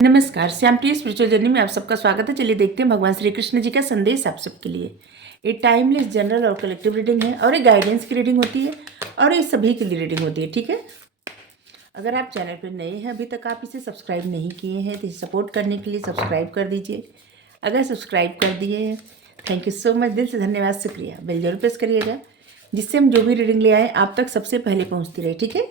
नमस्कार, श्यामप्रिय spiritual journey में आप सबका स्वागत है। चलिए देखते हैं भगवान श्री कृष्ण जी का संदेश आप सबके लिए। ये टाइमलेस जनरल और कलेक्टिव रीडिंग है और ये गाइडेंस की रीडिंग होती है और ये सभी के लिए रीडिंग होती है। ठीक है, अगर आप चैनल पर नए हैं, अभी तक आप इसे सब्सक्राइब नहीं किए हैं, तो इसे सपोर्ट करने के लिए सब्सक्राइब कर दीजिए। अगर सब्सक्राइब कर दिए हैं, थैंक यू सो मच, दिल से धन्यवाद, शुक्रिया। बेल जरूर प्रेस करिएगा, जिससे हम जो भी रीडिंग ले आए आप तक सबसे पहले पहुँचती रहे। ठीक है,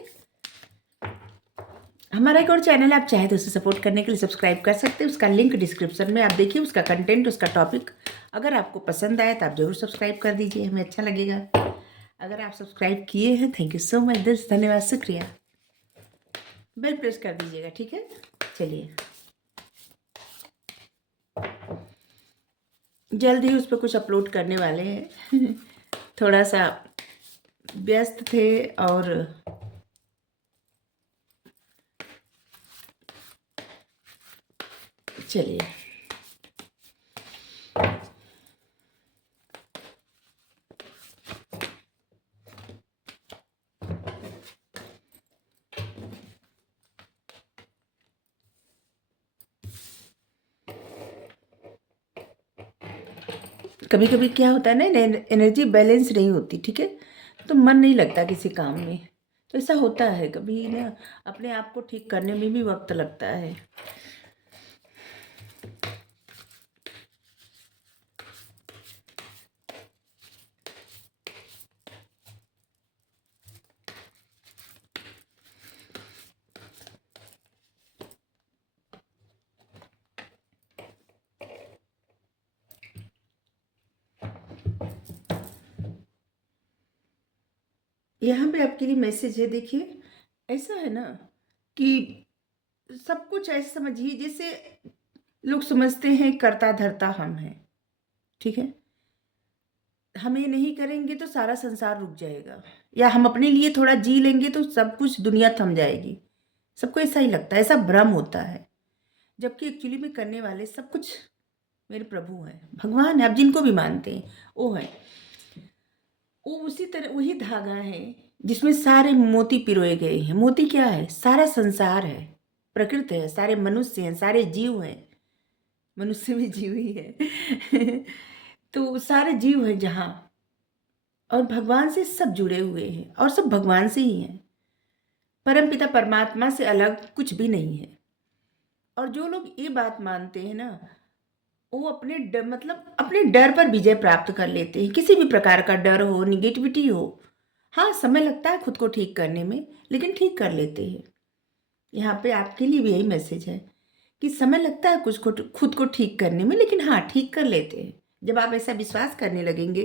हमारा एक और चैनल है, आप चाहे तो उसे सपोर्ट करने के लिए सब्सक्राइब कर सकते हैं। उसका लिंक डिस्क्रिप्शन में आप देखिए, उसका कंटेंट, उसका टॉपिक अगर आपको पसंद आए तो आप जरूर सब्सक्राइब कर दीजिए, हमें अच्छा लगेगा। अगर आप सब्सक्राइब किए हैं, थैंक यू सो मच, दिल से धन्यवाद, शुक्रिया। बेल प्रेस कर दीजिएगा। ठीक है, चलिए जल्द ही उस पर कुछ अपलोड करने वाले हैं थोड़ा सा व्यस्त थे और चलिए कभी कभी क्या होता है ना, एनर्जी बैलेंस नहीं होती। ठीक है, तो मन नहीं लगता किसी काम में, तो ऐसा होता है कभी ना, अपने आप को ठीक करने में भी वक्त लगता है। यहाँ पे आपके लिए मैसेज है, देखिए। ऐसा है ना कि सब कुछ ऐसे समझिए जैसे लोग समझते हैं कर्ता धर्ता हम हैं। ठीक है, हम ये नहीं करेंगे तो सारा संसार रुक जाएगा, या हम अपने लिए थोड़ा जी लेंगे तो सब कुछ दुनिया थम जाएगी। सबको ऐसा ही लगता है, ऐसा भ्रम होता है, जबकि एक्चुअली में करने वाले सब कुछ मेरे प्रभु हैं, भगवान है। आप जिनको भी मानते हैं वो है, वो उसी तरह वही धागा है जिसमें सारे मोती पिरोए गए हैं। मोती क्या है? सारा संसार है, प्रकृति है, सारे मनुष्य हैं, सारे जीव हैं। मनुष्य भी जीव ही है तो सारे जीव हैं जहाँ, और भगवान से सब जुड़े हुए हैं और सब भगवान से ही हैं। परमपिता परमात्मा से अलग कुछ भी नहीं है। और जो लोग ये बात मानते हैं ना, वो अपने डर, मतलब अपने डर पर विजय प्राप्त कर लेते हैं। किसी भी प्रकार का डर हो, निगेटिविटी हो, हाँ समय लगता है खुद को ठीक करने में, लेकिन ठीक कर लेते हैं। यहाँ पे आपके लिए भी यही मैसेज है कि समय लगता है कुछ को खुद को ठीक करने में, लेकिन हाँ ठीक कर लेते हैं। जब आप ऐसा विश्वास करने लगेंगे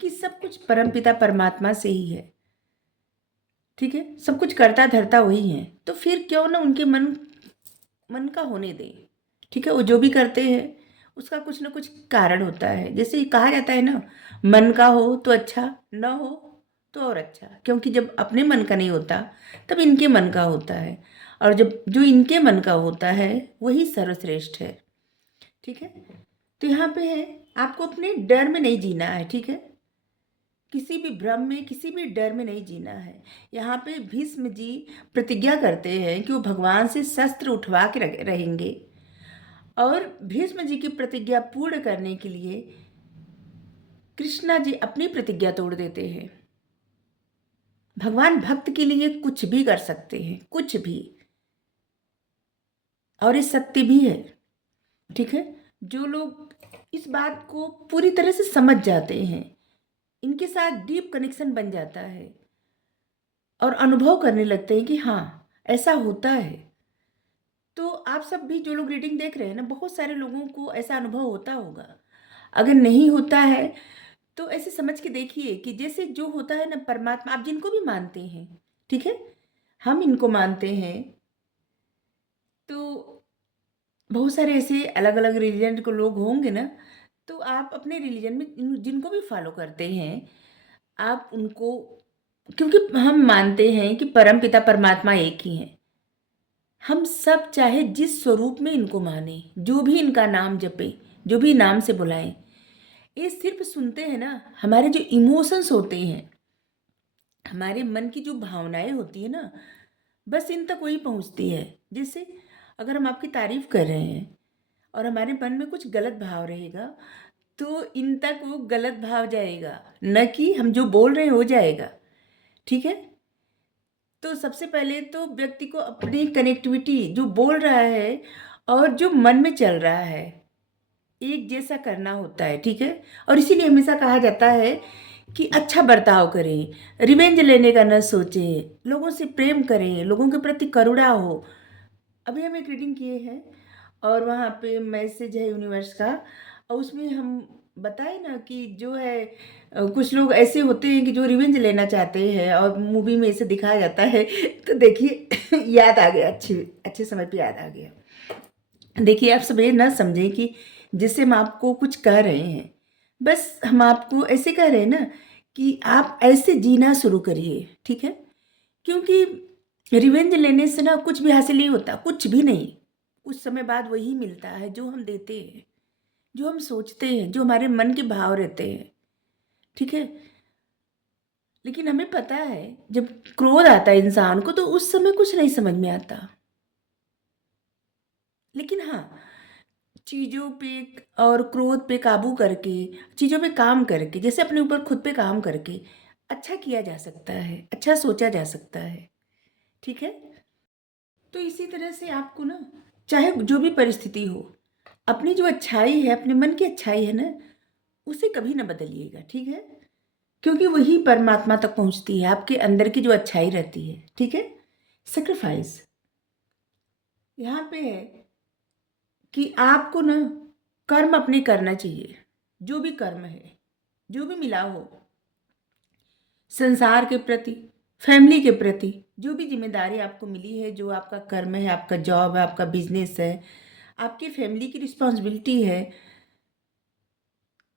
कि सब कुछ परमपिता परमात्मा से ही है, ठीक है, सब कुछ करता धरता वही है, तो फिर क्यों ना उनके मन का होने दें। ठीक है, वो जो भी करते हैं उसका कुछ ना कुछ कारण होता है। जैसे कहा जाता है ना, मन का हो तो अच्छा, न हो तो और अच्छा, क्योंकि जब अपने मन का नहीं होता तब इनके मन का होता है, और जब जो इनके मन का होता है वही सर्वश्रेष्ठ है। ठीक है, तो यहाँ पे है, आपको अपने डर में नहीं जीना है। ठीक है, किसी भी भ्रम में, किसी भी डर में नहीं जीना है। यहाँ पे भीष्म जी प्रतिज्ञा करते हैं कि वो भगवान से शस्त्र उठवा के रहेंगे, और भीष्म जी की प्रतिज्ञा पूर्ण करने के लिए कृष्णा जी अपनी प्रतिज्ञा तोड़ देते हैं। भगवान भक्त के लिए कुछ भी कर सकते हैं, कुछ भी, और ये सत्य भी है। ठीक है, जो लोग इस बात को पूरी तरह से समझ जाते हैं, इनके साथ डीप कनेक्शन बन जाता है और अनुभव करने लगते हैं कि हाँ ऐसा होता है। तो आप सब भी जो लोग रीडिंग देख रहे हैं ना, बहुत सारे लोगों को ऐसा अनुभव होता होगा। अगर नहीं होता है तो ऐसे समझ के देखिए कि जैसे जो होता है ना, परमात्मा, आप जिनको भी मानते हैं, ठीक है, हम इनको मानते हैं, तो बहुत सारे ऐसे अलग अलग रिलीजन के लोग होंगे ना, तो आप अपने रिलीजन में जिनको भी फॉलो करते हैं, आप उनको, क्योंकि हम मानते हैं कि परम पिता परमात्मा एक ही है। हम सब चाहे जिस स्वरूप में इनको माने, जो भी इनका नाम जपे, जो भी नाम से बुलाएं, ये सिर्फ सुनते हैं ना, हमारे जो इमोशंस होते हैं, हमारे मन की जो भावनाएं होती है ना, बस इन तक वही पहुंचती है। जैसे अगर हम आपकी तारीफ़ कर रहे हैं और हमारे मन में कुछ गलत भाव रहेगा, तो इन तक वो गलत भाव जाएगा, न कि हम जो बोल रहे हैं हो जाएगा, ठीक है? तो सबसे पहले तो व्यक्ति को अपनी कनेक्टिविटी जो बोल रहा है और जो मन में चल रहा है, एक जैसा करना होता है, ठीक है? और इसीलिए हमेशा कहा जाता है कि अच्छा बर्ताव करें, रिवेंज लेने का न सोचें, लोगों से प्रेम करें, लोगों के प्रति करुणा हो। अभी हम एक रीडिंग किए हैं और वहाँ पे मैसेज है यूनिवर्स का, और उसमें हम बताए ना कि जो है कुछ लोग ऐसे होते हैं कि जो रिवेंज लेना चाहते हैं और मूवी में इसे दिखाया जाता है। तो देखिए याद आ गया, अच्छे अच्छे समय पे याद आ गया। देखिए, आप सब ये ना समझें कि जैसे हम आपको कुछ कह रहे हैं, बस हम आपको ऐसे कह रहे हैं ना कि आप ऐसे जीना शुरू करिए, ठीक है? क्योंकि रिवेंज लेने से ना कुछ भी हासिल नहीं होता, कुछ भी नहीं। कुछ समय बाद वही मिलता है जो हम देते हैं, जो हम सोचते हैं, जो हमारे मन के भाव रहते हैं, ठीक है? लेकिन हमें पता है जब क्रोध आता है इंसान को तो उस समय कुछ नहीं समझ में आता। लेकिन हाँ, चीज़ों पे और क्रोध पे काबू करके, चीज़ों पे काम करके, जैसे अपने ऊपर खुद पे काम करके अच्छा किया जा सकता है, अच्छा सोचा जा सकता है, ठीक है? तो इसी तरह से आपको ना, चाहे जो भी परिस्थिति हो, अपनी जो अच्छाई है, अपने मन की अच्छाई है ना, उसे कभी ना बदलिएगा, ठीक है? क्योंकि वही परमात्मा तक पहुँचती है, आपके अंदर की जो अच्छाई रहती है, ठीक है? सैक्रिफाइस यहाँ पे है कि आपको ना कर्म अपने करना चाहिए, जो भी कर्म है, जो भी मिला हो, संसार के प्रति, फैमिली के प्रति, जो भी ज़िम्मेदारी आपको मिली है, जो आपका कर्म है, आपका जॉब है, आपका बिज़नेस है, आपकी फैमिली की रिस्पॉन्सिबिलिटी है,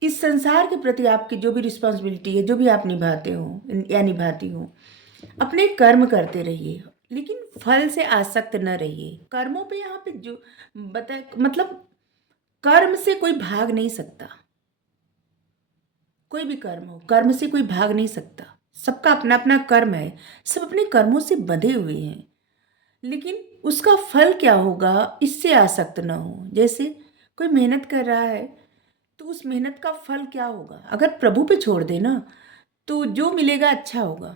इस संसार के प्रति आपकी जो भी रिस्पॉन्सिबिलिटी है, जो भी आप निभाते हो या निभाती हो, अपने कर्म करते रहिए, लेकिन फल से आसक्त न रहिए। कर्मों पे यहाँ पे जो मतलब कर्म से कोई भाग नहीं सकता। कोई भी कर्म हो, कर्म से कोई भाग नहीं सकता। सबका अपना-अपना कर्म है, सब अपने कर्मों से बंधे हुए हैं। लेकिन उसका फल क्या होगा, इससे आसक्त ना हो। जैसे कोई मेहनत कर रहा है, तो उस मेहनत का फल क्या होगा? अगर प्रभु पे छोड़ दें ना, तो जो मिलेगा अच्छा होगा।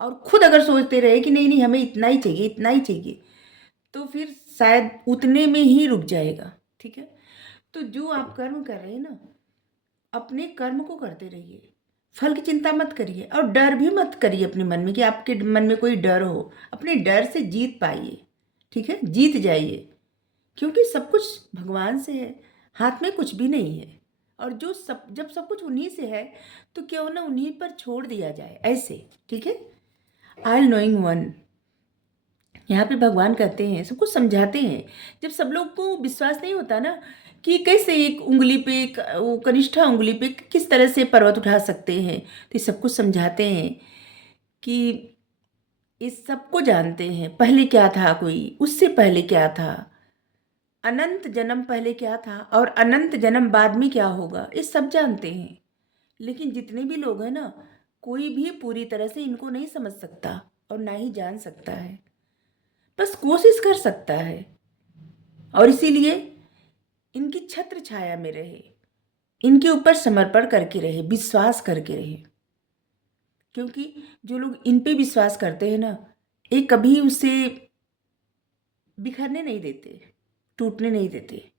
और खुद अगर सोचते रहे कि नहीं-नहीं हमें इतना ही चाहिए, इतना ही चाहिए, तो फिर शायद उतने में ही रुक जाएगा, ठीक है? तो जो आप कर्म कर रहे हैं ना, अपने कर्म को करते रहिए, फल की चिंता मत करिए और डर भी मत करिए अपने मन में कि आपके मन में कोई डर हो। अपने डर से जीत पाइए, ठीक है? जीत जाइए, क्योंकि सब कुछ भगवान से है, हाथ में कुछ भी नहीं है। और जो सब जब सब कुछ उन्हीं से है, तो क्यों ना उन्हीं पर छोड़ दिया जाए, ऐसे, ठीक है? ऑल नोइंग वन, यहाँ पे भगवान कहते हैं, सब कुछ समझाते हैं। जब सब लोग को विश्वास नहीं होता ना कि कैसे एक उँगली पे वो कनिष्ठा उँगली पे किस तरह से पर्वत उठा सकते हैं, तो ये सब कुछ समझाते हैं कि इस सबको जानते हैं, पहले क्या था कोई, उससे पहले क्या था, अनंत जन्म पहले क्या था और अनंत जन्म बाद में क्या होगा, ये सब जानते हैं। लेकिन जितने भी लोग हैं ना, कोई भी पूरी तरह से इनको नहीं समझ सकता और ना ही जान सकता है, बस कोशिश कर सकता है। और इसीलिए इनकी छत्र छाया में रहे, इनके ऊपर समर्पण करके रहे, विश्वास करके रहे, क्योंकि जो लोग इन पे विश्वास करते हैं ना, ये कभी उसे बिखरने नहीं देते, टूटने नहीं देते,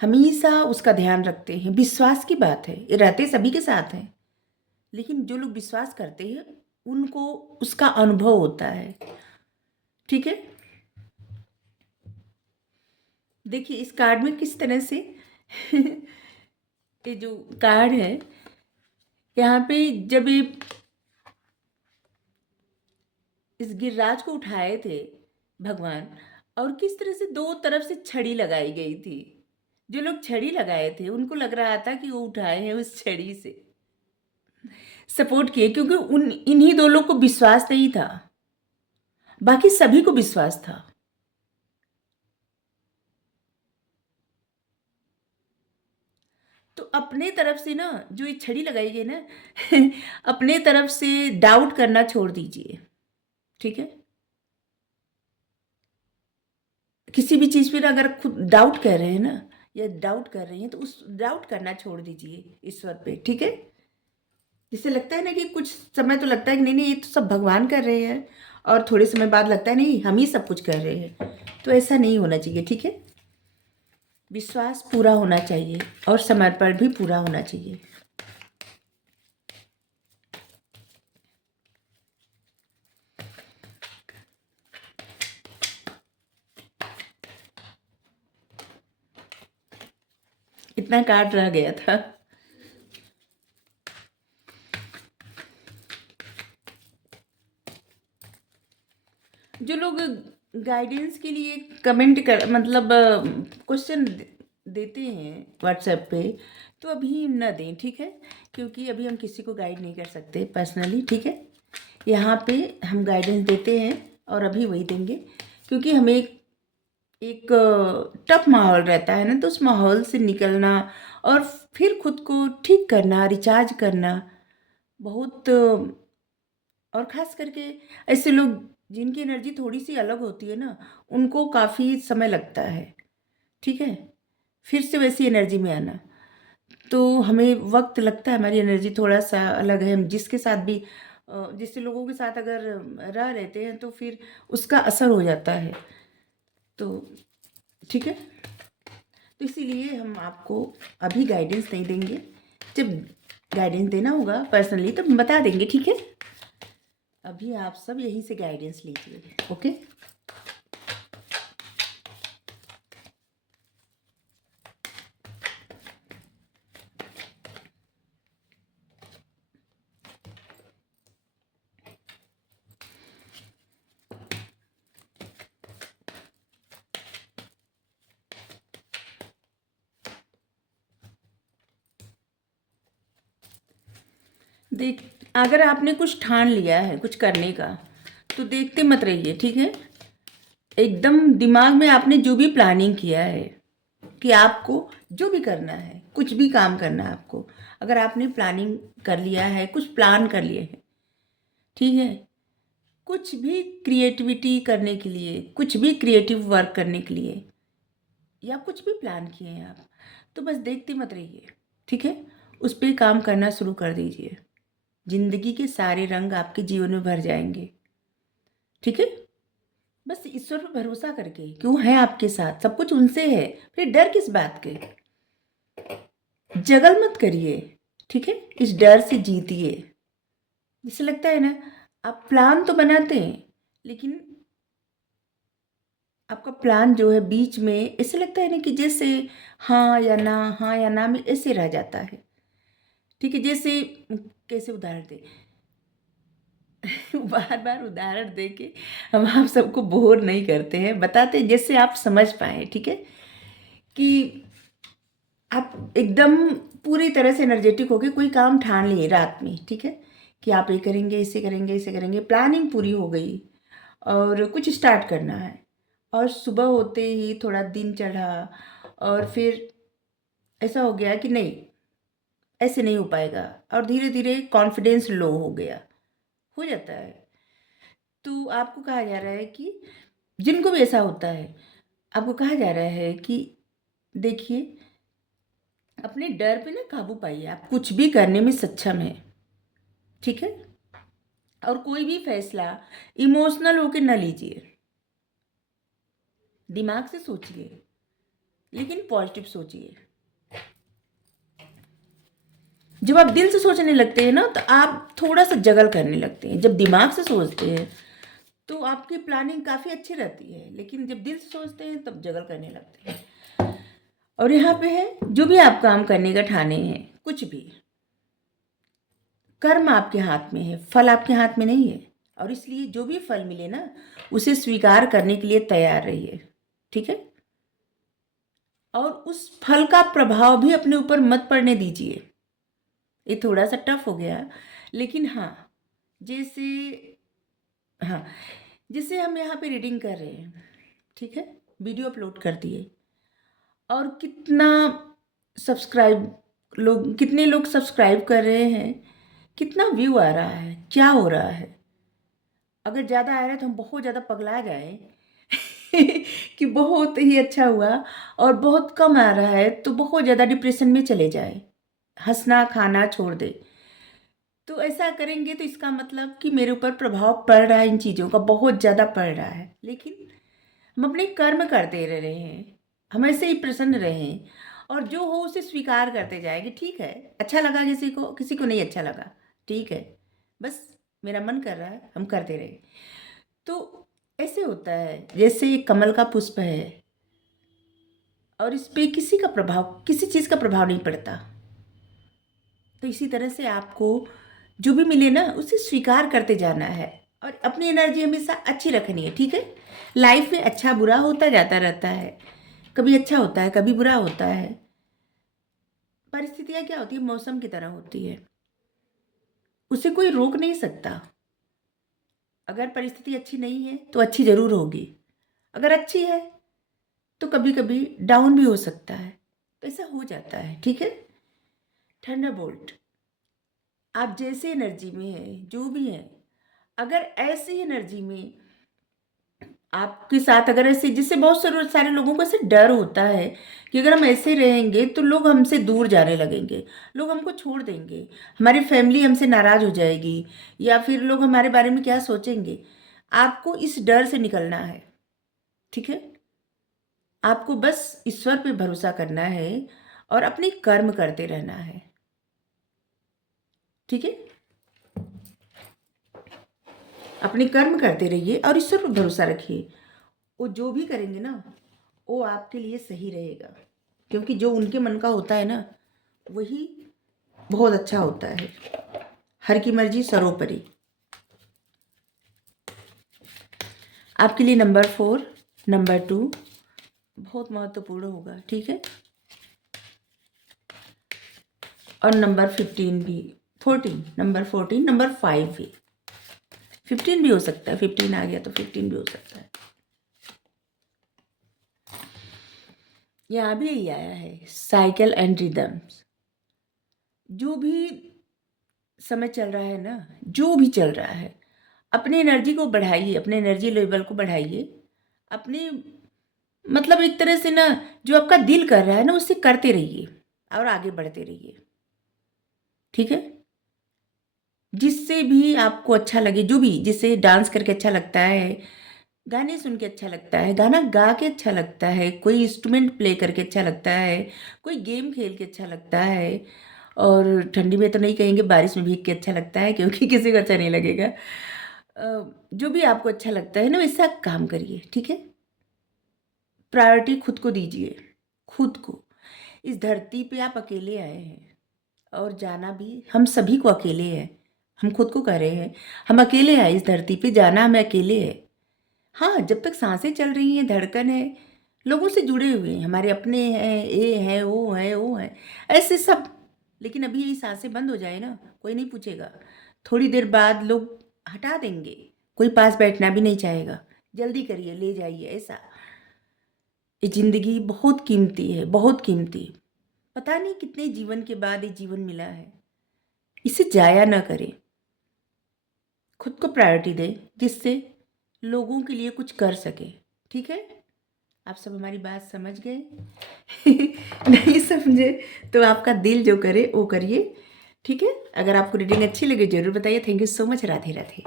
हमेशा उसका ध्यान रखते हैं। विश्वास की बात है, ये रहते सभी के साथ हैं, लेकिन जो लोग विश्वास करते हैं उनको उसका अनुभव होता है, ठीक है? देखिए इस कार्ड में किस तरह से ये जो कार्ड है, यहाँ पे जब ये इस गिरिराज को उठाए थे भगवान, और किस तरह से दो तरफ से छड़ी लगाई गई थी। जो लोग छड़ी लगाए थे उनको लग रहा था कि वो उठाए हैं उस छड़ी से, सपोर्ट किए, क्योंकि उन इन्हीं दो लोग को विश्वास नहीं था, बाकी सभी को विश्वास था। तो अपने तरफ से ना जो ये छड़ी लगाई गई ना अपने तरफ से डाउट करना छोड़ दीजिए, ठीक है? किसी भी चीज़ पे ना अगर खुद डाउट कर रहे हैं ना या डाउट कर रही हैं तो उस डाउट करना छोड़ दीजिए ईश्वर पे, ठीक है? जिससे लगता है ना कि कुछ समय तो लगता है कि नहीं-नहीं ये तो सब भगवान कर रहे हैं और थोड़े समय बाद लगता है नहीं हम ही सब कुछ कर रहे हैं। तो ऐसा नहीं होना चाहिए, ठीक है? विश्वास पूरा होना चाहिए और समर्पण भी पूरा होना चाहिए। इतना कार्ड रह गया था। जो लोग गाइडेंस के लिए कमेंट कर मतलब क्वेश्चन देते हैं व्हाट्सएप पे, तो अभी न दें, ठीक है? क्योंकि अभी हम किसी को गाइड नहीं कर सकते पर्सनली, ठीक है? यहाँ पे हम गाइडेंस देते हैं और अभी वही देंगे, क्योंकि हमें एक टफ माहौल रहता है ना, तो उस माहौल से निकलना और फिर खुद को ठीक करना, रिचार्ज करना बहुत और ख़ास करके ऐसे लोग जिनकी एनर्जी थोड़ी-सी अलग होती है ना, उनको काफ़ी समय लगता है, ठीक है? फिर से वैसी एनर्जी में आना। तो हमें वक़्त लगता है, हमारी एनर्जी थोड़ा-सा अलग है, हम जिसके साथ भी जिससे लोगों के साथ अगर रह लेते हैं तो फिर उसका असर हो जाता है। तो ठीक है? तो इसीलिए हम आपको अभी गाइडेंस नहीं देंगे, जब गाइडेंस देना होगा पर्सनली तब हम बता देंगे, ठीक है? अभी आप सब यहीं से गाइडेंस लीजिए, ओके? देख अगर आपने कुछ ठान लिया है कुछ करने का, तो देखते मत रहिए, ठीक है? एकदम दिमाग में आपने जो भी प्लानिंग किया है कि आपको जो भी करना है, कुछ भी काम करना है आपको, अगर आपने प्लानिंग कर लिया है, कुछ प्लान कर लिए हैं, ठीक है? कुछ भी क्रिएटिविटी करने के लिए, कुछ भी क्रिएटिव वर्क करने के लिए या कुछ भी प्लान किए हैं आप, तो बस देखते मत रहिए, ठीक है? उस पे काम करना शुरू कर दीजिए। ज़िंदगी के सारे रंग आपके जीवन में भर जाएँगे, ठीक है? बस ईश्वर पे भरोसा करके कि वो है आपके साथ, सब कुछ उनसे है, फिर डर किस बात के? जगल मत करिए, ठीक है? इस डर से जीतिए। जैसे लगता है ना, आप प्लान तो बनाते हैं, लेकिन आपका प्लान जो है बीच में ऐसे लगता है ना कि जैसे हाँ या ना में ऐसे रह जाता है, ठीक है? जैसे कैसे उदाहरण दें? बार-बार उदाहरण दे के हम आप सबको बोर नहीं करते हैं, बताते हैं जिससे आप समझ पाएँ, ठीक है? कि आप एकदम पूरी तरह से एनर्जेटिक होके कोई काम ठान लिए रात में, ठीक है? कि आप ये करेंगे, इसे करेंगे, इसे करेंगे, प्लानिंग पूरी हो गई और कुछ स्टार्ट करना है और सुबह होते ही थोड़ा दिन चढ़ा और फिर ऐसा हो गया कि नहीं, ऐसे नहीं हो पाएगा और धीरे-धीरे कॉन्फिडेंस लो हो गया, हो जाता है। तो आपको कहा जा रहा है कि जिनको भी ऐसा होता है, आपको कहा जा रहा है कि देखिए, अपने डर पे ना काबू पाइए, आप कुछ भी करने में सक्षम हैं, ठीक है? और कोई भी फैसला इमोशनल होके ना लीजिए, दिमाग से सोचिए, लेकिन पॉजिटिव सोचिए। जब आप दिल से सोचने लगते हैं ना, तो आप थोड़ा-सा जगल करने लगते हैं। जब दिमाग से सोचते हैं, तो आपकी प्लानिंग काफ़ी अच्छी रहती है, लेकिन जब दिल से सोचते हैं, तब जगल करने लगते हैं। और यहाँ पे है, जो भी आप काम करने का ठाने हैं, कुछ भी, कर्म आपके हाथ में है, फल आपके हाथ में नहीं है और इसलिए जो भी फल मिले ना, उसे स्वीकार करने के लिए तैयार रहिए, ठीक है? और उस फल का प्रभाव भी अपने ऊपर मत पड़ने दीजिए। ये थोड़ा-सा टफ हो गया, लेकिन हाँ, जैसे हाँ, जैसे हम यहाँ पे रीडिंग कर रहे हैं, ठीक है? वीडियो अपलोड कर दिए और कितने लोग सब्सक्राइब कर रहे हैं, कितना व्यू आ रहा है, क्या हो रहा है? अगर ज़्यादा आ रहा है तो हम बहुत ज़्यादा पगला जाएँ कि बहुत ही अच्छा हुआ और बहुत कम आ रहा है तो बहुत ज़्यादा डिप्रेशन में चले जाए, हँसना खाना छोड़ दे। तो ऐसा करेंगे तो इसका मतलब कि मेरे ऊपर प्रभाव पड़ रहा है इन चीज़ों का, बहुत ज़्यादा पड़ रहा है। लेकिन हम अपने कर्म करते रह रहे हैं, हम ऐसे ही प्रसन्न रहें और जो हो उसे स्वीकार करते जाएंगे। ठीक है, अच्छा लगा किसी को नहीं अच्छा लगा, ठीक है, बस मेरा मन कर रहा है हम करते रहे। तो ऐसे होता है जैसे एक कमल का पुष्प है और इस पे किसी का प्रभाव, किसी चीज़ का प्रभाव नहीं पड़ता। तो इसी तरह से आपको जो भी मिले ना उसे स्वीकार करते जाना है और अपनी एनर्जी हमेशा अच्छी रखनी है। ठीक है, लाइफ में अच्छा बुरा होता जाता रहता है, कभी अच्छा होता है कभी बुरा होता है। परिस्थितियाँ क्या होती है, मौसम की तरह होती है, उसे कोई रोक नहीं सकता। अगर परिस्थिति अच्छी नहीं है तो अच्छी ज़रूर होगी, अगर अच्छी है तो कभी कभी डाउन भी हो सकता है, तो ऐसा हो जाता है। ठीक है, थंडरबोल्ट, आप जैसे एनर्जी में हैं जो भी हैं, अगर ऐसी एनर्जी में आपके साथ, अगर ऐसे, जिससे बहुत सारे लोगों को ऐसे डर होता है कि अगर हम ऐसे रहेंगे तो लोग हमसे दूर जाने लगेंगे, लोग हमको छोड़ देंगे, हमारी फैमिली हमसे नाराज़ हो जाएगी, या फिर लोग हमारे बारे में क्या सोचेंगे। आपको इस डर से निकलना है। ठीक है, आपको बस ईश्वर पे भरोसा करना है और अपने कर्म करते रहना है। ठीक है, अपने कर्म करते रहिए और ईश्वर पर भरोसा रखिए। वो जो भी करेंगे ना वो आपके लिए सही रहेगा, क्योंकि जो उनके मन का होता है ना वही बहुत अच्छा होता है। हर की मर्जी सर्वोपरि। आपके लिए नंबर 4, नंबर 2 बहुत महत्वपूर्ण होगा। ठीक है, और नंबर 15 भी, 14, नंबर 14, नंबर 5 भी, 15 भी हो सकता है, 15 आ गया तो 15 भी हो सकता है। यहाँ भी यही आया है, साइकिल एंड रिदम्स। जो भी समय चल रहा है ना, जो भी चल रहा है, अपनी एनर्जी को बढ़ाइए, अपने एनर्जी लेवल को बढ़ाइए, अपने मतलब एक तरह से ना जो आपका दिल कर रहा है ना उससे करते रहिए और आगे बढ़ते रहिए। ठीक है, जिससे भी आपको अच्छा लगे, जो भी, जिससे डांस करके अच्छा लगता है, गाने सुन के अच्छा लगता है, गाना गा के अच्छा लगता है, कोई इंस्ट्रूमेंट प्ले करके अच्छा लगता है, कोई गेम खेल के अच्छा लगता है, और ठंडी में तो नहीं कहेंगे, बारिश में भीग के अच्छा लगता है क्योंकि किसी को अच्छा नहीं लगेगा। जो भी आपको अच्छा लगता है ना वैसा काम करिए। ठीक है, प्रायोरिटी खुद को दीजिए, खुद को। इस धरती पे आप अकेले आए हैं और जाना भी हम सभी को अकेले है। हम खुद को कह रहे हैं हम अकेले आए इस धरती पे, जाना हमें अकेले है। हाँ, जब तक सांसें चल रही हैं, धड़कन है, लोगों से जुड़े हुए हैं, हमारे अपने हैं, ये है वो है वो है, ऐसे सब। लेकिन अभी यही सांसें बंद हो जाए ना, कोई नहीं पूछेगा, थोड़ी देर बाद लोग हटा देंगे, कोई पास बैठना भी नहीं चाहेगा। जल्दी करिए, ले जाइए ऐसा। ये जिंदगी बहुत कीमती है, बहुत कीमती। पता नहीं कितने जीवन के बाद ये जीवन मिला है, इसे जाया ना करें। खुद को प्रायोरिटी दें जिससे लोगों के लिए कुछ कर सके। ठीक है, आप सब हमारी बात समझ गए? नहीं समझे तो आपका दिल जो करे वो करिए। ठीक है, अगर आपको रीडिंग अच्छी लगे जरूर बताइए। Thank you so much. Radhe Radhe.